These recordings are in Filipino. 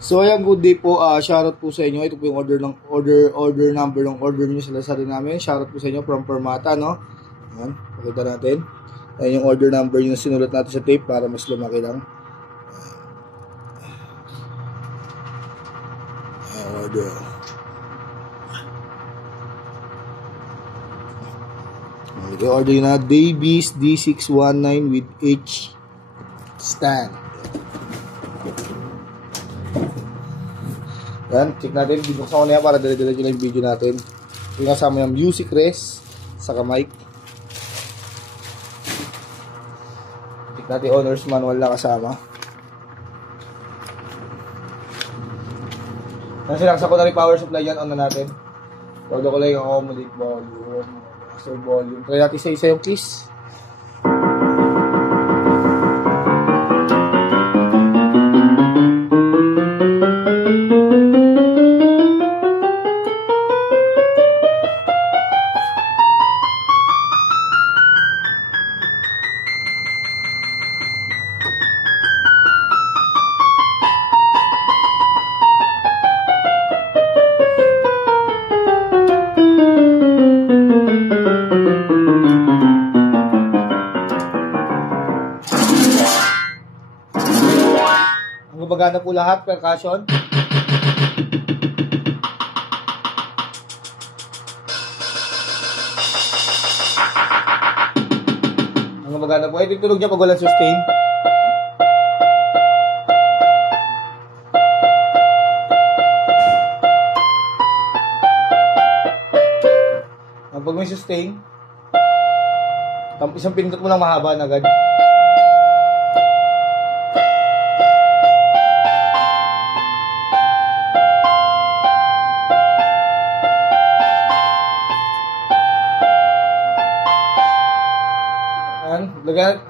So ayan, good day po. Shoutout po sa inyo. Ito po yung order number ng order niyo sa Lazada namin. Shoutout po sa inyo from Permata, no? Ayan, pakita natin. Ayan yung order number yung sinulat natin sa tape para mas lumaki lang. Ayan, order. Okay, order na Davies D619 with H stand. Yan, check natin. Bibuksan ko na yan para dali-dali yung video natin. Yung kasama yung music rest, saka mic. Check natin, owner's manual na kasama. Yan, sinaksa ko na rin power supply yan. On na natin. Todo ko lang yung accommodate volume. Master volume. Try natin sa isa yung keys. Gumagana po lahat, percussion. Ang gumagana po, ito yung tunog niya pag walang sustain. Pag may sustain, isang pinindot mo lang mahaba na agad.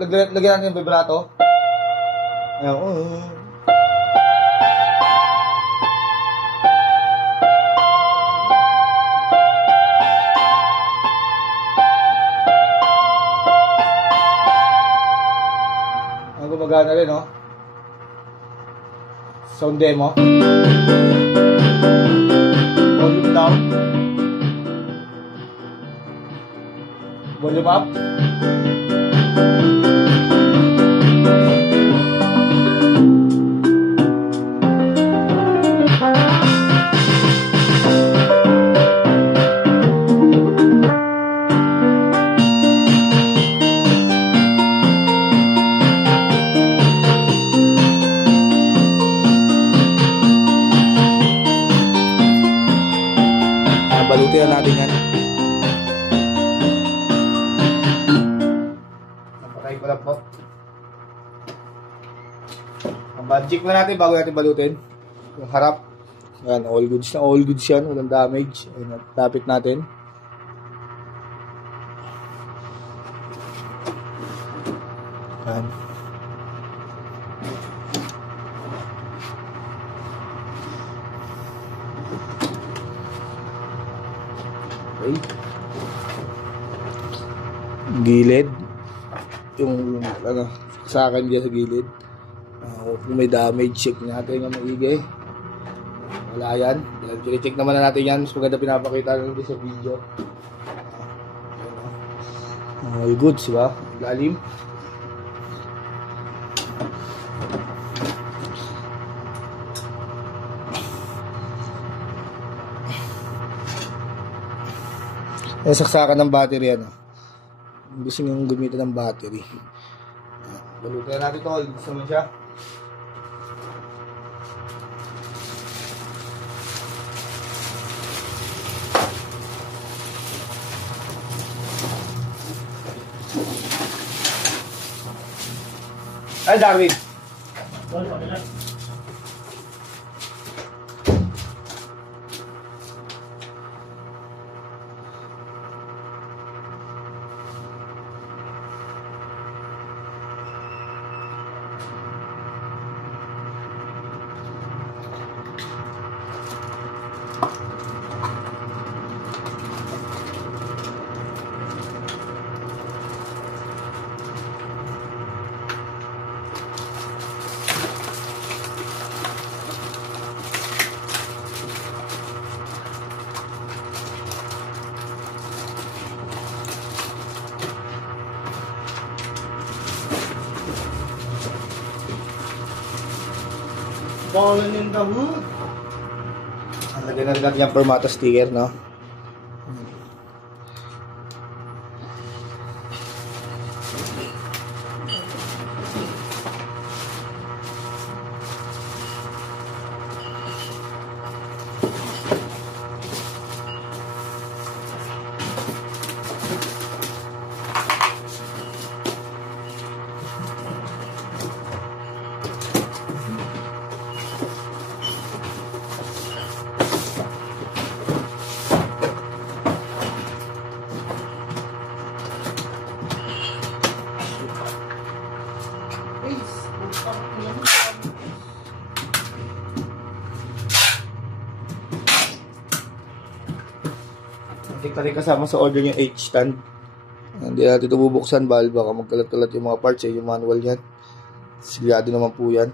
Lagyan natin yung vibrato. Ayan. Ang gumagana rin, no? Sound demo. Volume down. Volume up. Balutin na natin yan. Napatay ko lang po. Ang budget na natin bago natin balutin. Yung harap. Yan, all goods na. All goods yan. Walang damage. Ayan, tapit natin. Yan. Okay. Gilid. Yung ano, sa akin dyan sa gilid. Kung may damage, check natin yung maigay. Wala yan. Check naman na natin yan. Mas maganda pinapakita natin sa video. All goods, diba? Lalim. Yung saksakan ng battery, ano. Gusto nyo gamitin ng battery. Balutin natin ito. Gusto mo siya. Ay, Darwin. Fallen in the hood. Ang lagyan na rin natin yung Permata sticker, no? Hindi ka rin kasama sa order yung H-stand. Hindi natin ito bubuksan, bahal baka magkalat-kalat yung mga parts, yung manual yan. Sigurado naman po yan.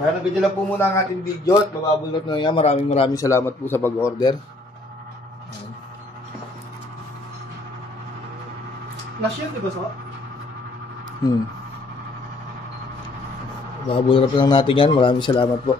Kaya nag-video lang po muna ang ating video at mababulot na yan. Maraming salamat po sa pag-order. Nasyan, di ba so? Mababulot lang natin yan. Maraming salamat po.